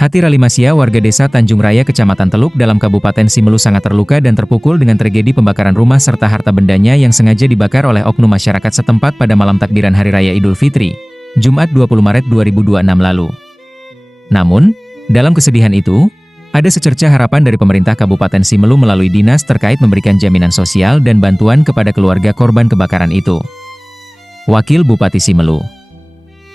Hati Ralimasia, warga desa Tanjung Raya, Kecamatan Teluk dalam Kabupaten Simelu sangat terluka dan terpukul dengan tragedi pembakaran rumah serta harta bendanya yang sengaja dibakar oleh oknum masyarakat setempat pada malam takbiran Hari Raya Idul Fitri, Jumat 20 Maret 2026 lalu. Namun, dalam kesedihan itu, ada secerca harapan dari pemerintah Kabupaten Simelu melalui dinas terkait memberikan jaminan sosial dan bantuan kepada keluarga korban kebakaran itu. Wakil Bupati Simelu,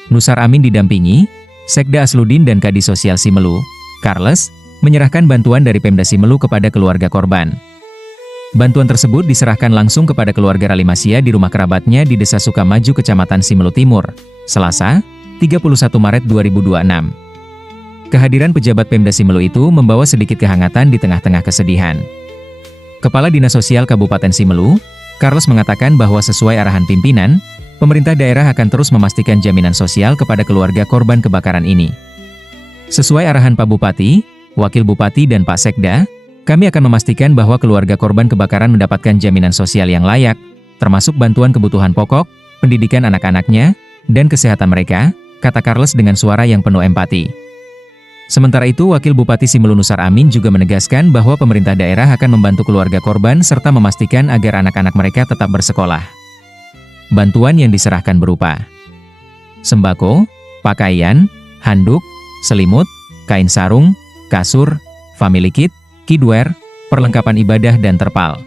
Nusar Amin didampingi Sekda Asludin dan Kadis Sosial Simelu, Carles, menyerahkan bantuan dari Pemda Simelu kepada keluarga korban. Bantuan tersebut diserahkan langsung kepada keluarga Ralimasia di rumah kerabatnya di Desa Sukamaju, Kecamatan Simelu Timur, Selasa, 31 Maret 2026. Kehadiran pejabat Pemda Simelu itu membawa sedikit kehangatan di tengah-tengah kesedihan. Kepala Dinas Sosial Kabupaten Simelu, Carles mengatakan bahwa sesuai arahan pimpinan, pemerintah daerah akan terus memastikan jaminan sosial kepada keluarga korban kebakaran ini. Sesuai arahan Pak Bupati, Wakil Bupati dan Pak Sekda, kami akan memastikan bahwa keluarga korban kebakaran mendapatkan jaminan sosial yang layak, termasuk bantuan kebutuhan pokok, pendidikan anak-anaknya, dan kesehatan mereka, kata Carles dengan suara yang penuh empati. Sementara itu, Wakil Bupati Simelu Nusar Amin juga menegaskan bahwa pemerintah daerah akan membantu keluarga korban serta memastikan agar anak-anak mereka tetap bersekolah. Bantuan yang diserahkan berupa sembako, pakaian, handuk, selimut, kain sarung, kasur, family kit, kidwear, perlengkapan ibadah dan terpal.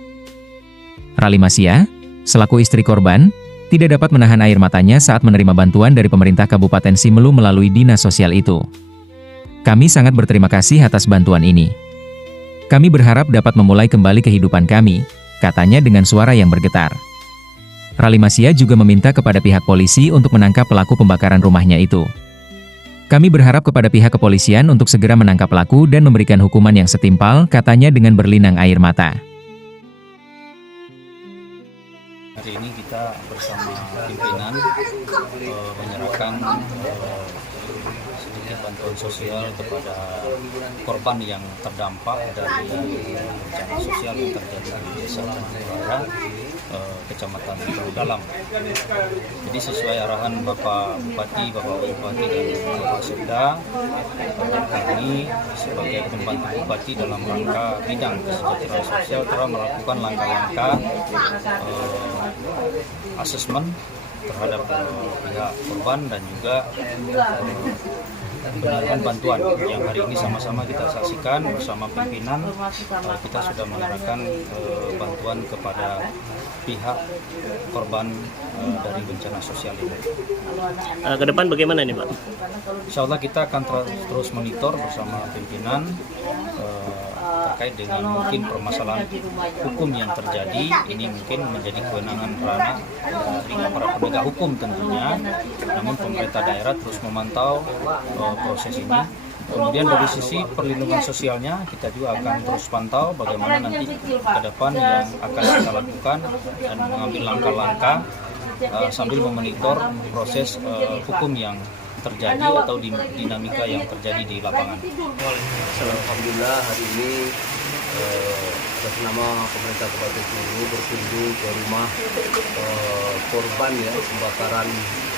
Ralimasia, selaku istri korban, tidak dapat menahan air matanya saat menerima bantuan dari pemerintah Kabupaten Simelu melalui dinas sosial itu. Kami sangat berterima kasih atas bantuan ini. Kami berharap dapat memulai kembali kehidupan kami, katanya dengan suara yang bergetar. Ralimasia juga meminta kepada pihak polisi untuk menangkap pelaku pembakaran rumahnya itu. Kami berharap kepada pihak kepolisian untuk segera menangkap pelaku dan memberikan hukuman yang setimpal, katanya dengan berlinang air mata. Hari ini kita bersama pimpinan menyerahkan sedikit bantuan sosial kepada korban yang terdampak dari bencana sosial yang terjadi di Desa Tanjung Raya, Kecamatan Teluk Dalam. Jadi sesuai arahan Bapak Bupati, Bapak Bupati dan Bapak Sekda, kami sebagai pembantu Bupati dalam rangka bidang kesejahteraan sosial telah melakukan langkah-langkah asesmen terhadap pihak korban dan juga penyerahan bantuan yang hari ini sama-sama kita saksikan bersama pimpinan. Kita sudah menyerahkan bantuan kepada pihak korban dari bencana sosial ini. Ke depan bagaimana ini, Pak? Insya Allah kita akan terus monitor bersama pimpinan terkait dengan mungkin permasalahan hukum yang terjadi. Ini mungkin menjadi kewenangan ranah dari para penegak hukum tentunya. Namun pemerintah daerah terus memantau proses ini. Kemudian dari sisi perlindungan sosialnya kita juga akan terus pantau bagaimana nanti ke depan yang akan kita lakukan dan mengambil langkah-langkah sambil memonitor proses hukum yang terjadi atau dinamika yang terjadi di lapangan. Alhamdulillah hari ini atas nama pemerintah Kabupaten Simelu berkunjung ke rumah korban ya pembakaran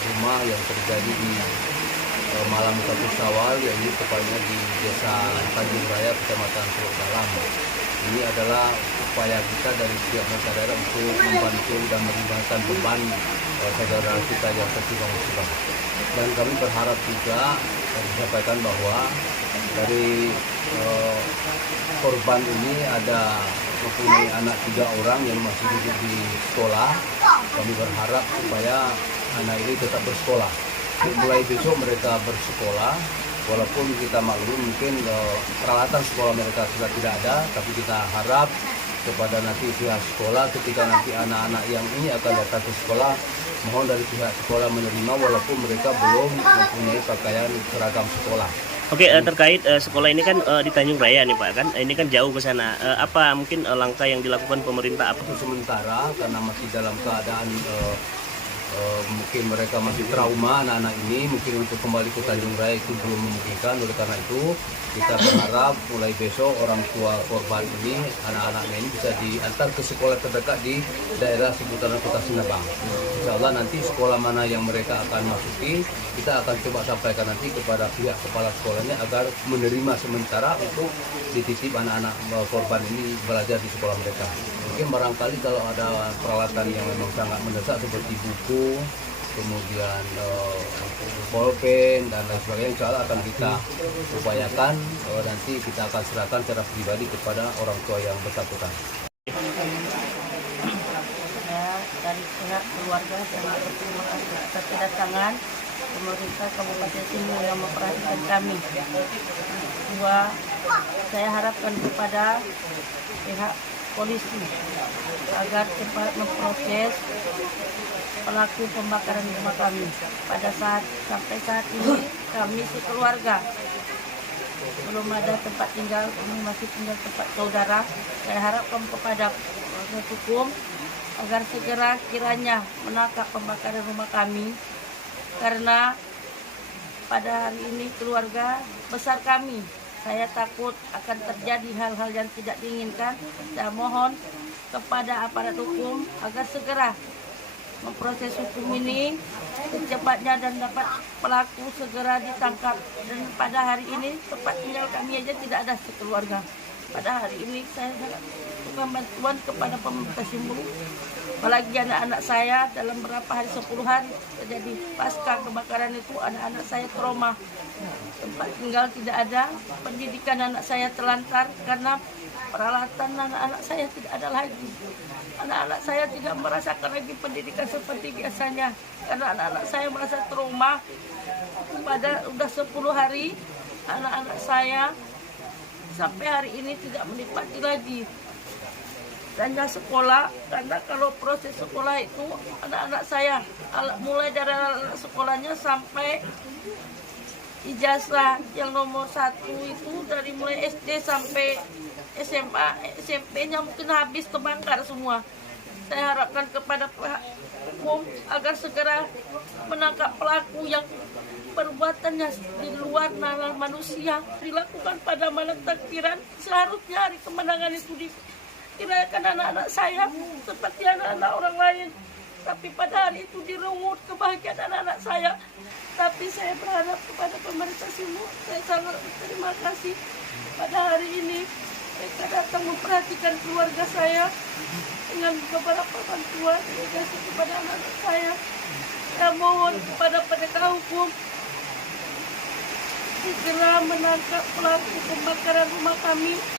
rumah yang terjadi di malam 1 Syawal, yaitu tepatnya di Desa Tanjung Raya, Kecamatan Teluk Dalam. Ini adalah upaya kita dari pihak pemerintah daerah untuk membantu dan meringankan beban saudara kita yang tertimpa musibah. Dan kami berharap juga disampaikan bahwa dari korban ini ada mempunyai anak 3 orang yang masih duduk di sekolah. Kami berharap supaya anak ini tetap bersekolah. Mulai besok mereka bersekolah, walaupun kita maklum mungkin peralatan sekolah mereka sudah tidak ada, tapi kita harap kepada nanti pihak sekolah ketika nanti anak-anak yang ini akan datang ke sekolah, mohon dari pihak sekolah menerima walaupun mereka belum mempunyai pakaian seragam sekolah. Oke, terkait sekolah ini kan di Tanjung Raya nih, Pak, kan ini kan jauh ke sana. Apa mungkin langkah yang dilakukan pemerintah apa? Sementara karena masih dalam keadaan mungkin mereka masih trauma anak-anak ini, mungkin untuk kembali ke Tanjung Raya itu belum memungkinkan. Oleh karena itu kita berharap mulai besok orang tua korban ini, anak-anaknya ini bisa diantar ke sekolah terdekat di daerah seputaran Kota Sinabang. Insya Allah nanti sekolah mana yang mereka akan masuki, kita akan coba sampaikan nanti kepada pihak kepala sekolahnya agar menerima sementara untuk dititip anak-anak korban ini belajar di sekolah mereka. Mungkin barangkali kalau ada peralatan yang memang sangat mendesak seperti buku, kemudian bolpen dan lain sebagainya, insya Allah akan kita upayakan. Nanti kita akan serahkan secara pribadi kepada orang tua yang bersangkutan. Saya dari pihak keluarga sangat berterima kasih atas kedatangan pemerintah Kabupaten Simu yang memperhatikan kami. Kedua, saya harapkan kepada pihak polisi agar cepat memproses pelaku pembakaran rumah kami. Sampai saat ini kami sekeluarga belum ada tempat tinggal, kami masih tinggal tempat saudara. Saya harapkan kepada proses hukum agar segera kiranya menangkap pembakaran rumah kami, karena pada hari ini keluarga besar kami, saya takut akan terjadi hal-hal yang tidak diinginkan. Saya mohon kepada aparat hukum agar segera memproses hukum ini secepatnya dan dapat pelaku segera ditangkap. Dan pada hari ini tempat tinggal kami aja tidak ada sekeluarga. Pada hari ini saya sangat butuhkan bantuan kepada pemerintah Simu. Apalagi anak-anak saya dalam berapa hari, 10 hari terjadi pasca kebakaran itu, anak-anak saya trauma. Tempat tinggal tidak ada, pendidikan anak saya terlantar karena peralatan anak-anak saya tidak ada lagi. Anak-anak saya tidak merasakan lagi pendidikan seperti biasanya karena anak-anak saya merasa trauma. Pada udah 10 hari anak-anak saya sampai hari ini tidak menikmati lagi dannya sekolah, karena kalau proses sekolah itu anak-anak saya mulai dari sekolahnya sampai ijazah yang nomor 1 itu dari mulai SD sampai SMA, SMP-nya mungkin habis terbakar semua. Saya harapkan kepada pihak hukum agar segera menangkap pelaku yang perbuatannya di luar nalar manusia dilakukan pada malam takbiran. Seharusnya hari kemenangan itu dirayakan anak-anak saya seperti anak-anak orang lain, tapi pada hari itu dirungut kebahagiaan anak-anak saya. Tapi saya berharap kepada pemerintah Simu, saya sangat berterima kasih pada hari ini mereka datang memperhatikan keluarga saya dengan beberapa bantuan dikasih kepada anak-anak saya. Saya mohon kepada penegak hukum segera menangkap pelaku pembakaran rumah kami.